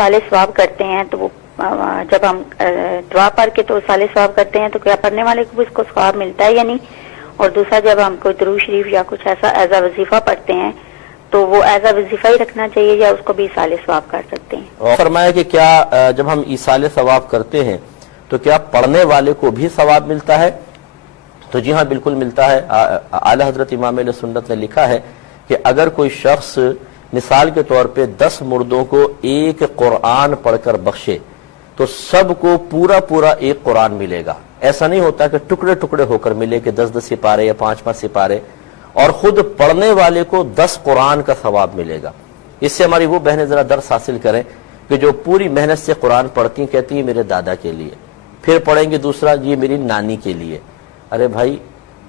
ایصال ثواب کرتے ہیں تو وہ جب ہم دعا پڑھ کے تو ایصال ثواب کرتے ہیں تو کیا پڑھنے والے کو بھی اس کو ثواب ملتا ہے یا نہیں؟ اور دوسرا جب ہم کوئی درود شریف یا کچھ ایسا ایز اے وظیفہ پڑھتے ہیں تو وہ ایز اے وظیفہ ہی رکھنا چاہیے یا اس کو بھی ایصال ثواب کر سکتے ہیں؟ اور فرمایا کہ کیا جب ہم ایصال ثواب کرتے ہیں تو کیا پڑھنے والے کو بھی ثواب ملتا ہے؟ تو جی ہاں بالکل ملتا ہے۔ اعلی حضرت امام اہل سنت نے لکھا ہے کہ اگر کوئی شخص مثال کے طور پہ 10 مردوں کو ایک قرآن پڑھ کر بخشے تو سب کو پورا ایک قرآن ملے گا۔ ایسا نہیں ہوتا کہ ٹکڑے ٹکڑے ہو کر ملے کہ 10 سپارے یا 5 سپارے، اور خود پڑھنے والے کو 10 قرآن کا ثواب ملے گا۔ اس سے ہماری وہ بہنیں ذرا درس حاصل کریں کہ جو پوری محنت سے قرآن پڑھتی ہیں، کہتی ہیں میرے دادا کے لیے، پھر پڑھیں گے دوسرا یہ میری نانی کے لیے۔ ارے بھائی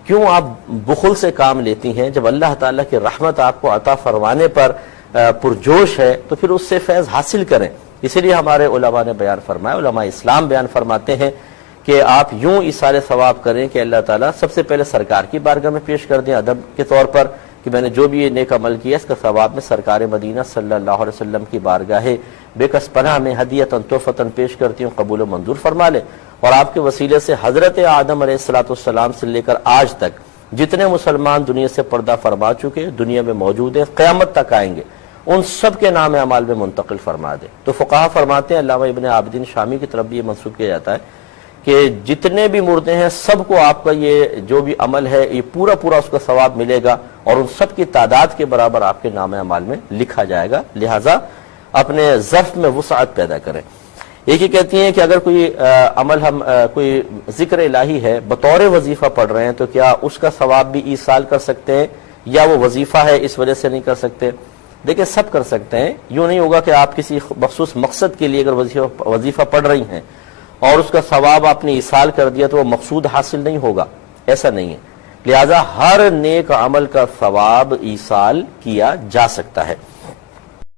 کیوں آپ بخل سے کام لیتی ہیں؟ جب اللہ تعالیٰ کی رحمت آپ کو عطا فرمانے پر پرجوش ہے تو پھر اس سے فیض حاصل کریں۔ اسی لیے ہمارے علماء نے بیان فرمایا، علماء اسلام بیان فرماتے ہیں کہ آپ یوں ایصال ثواب کریں کہ اللہ تعالیٰ سب سے پہلے سرکار کی بارگاہ میں پیش کر دیں ادب کے طور پر کہ میں نے جو بھی یہ نیک عمل کیا اس کا ثواب میں سرکار مدینہ صلی اللہ علیہ وسلم کی بارگاہ بے کس پناہ میں ہدیتاً تحفتاً پیش کرتی ہوں، قبول و منظور فرما لے۔ اور آپ کے وسیلے سے حضرت آدم علیہ السلام سے لے کر آج تک جتنے مسلمان دنیا سے پردہ فرما چکے، دنیا میں موجود ہیں، قیامت تک آئیں گے، ان سب کے نام اعمال میں منتقل فرما دے۔ تو فقہا فرماتے ہیں، علامہ ابن عابدین شامی کی طرف بھی یہ منسوخ کیا جاتا ہے کہ جتنے بھی مردے ہیں سب کو آپ کا یہ جو بھی عمل ہے یہ پورا اس کا ثواب ملے گا، اور ان سب کی تعداد کے برابر آپ کے نام اعمال میں لکھا جائے گا۔ لہٰذا اپنے ظرف میں وسعت پیدا کریں۔ ایک ہی کہتی ہیں کہ اگر کوئی عمل ہم کوئی ذکر الہی ہے بطور وظیفہ پڑھ رہے ہیں تو کیا اس کا ثواب بھی ایصال کر سکتے ہیں، یا وہ وظیفہ ہے اس وجہ سے نہیں کر سکتے؟ دیکھیں سب کر سکتے ہیں، یوں نہیں ہوگا کہ آپ کسی مخصوص مقصد کے لیے اگر وظیفہ پڑھ رہی ہیں اور اس کا ثواب آپ نے ایصال کر دیا تو وہ مقصود حاصل نہیں ہوگا، ایسا نہیں ہے۔ لہذا ہر نیک عمل کا ثواب ایصال کیا جا سکتا ہے۔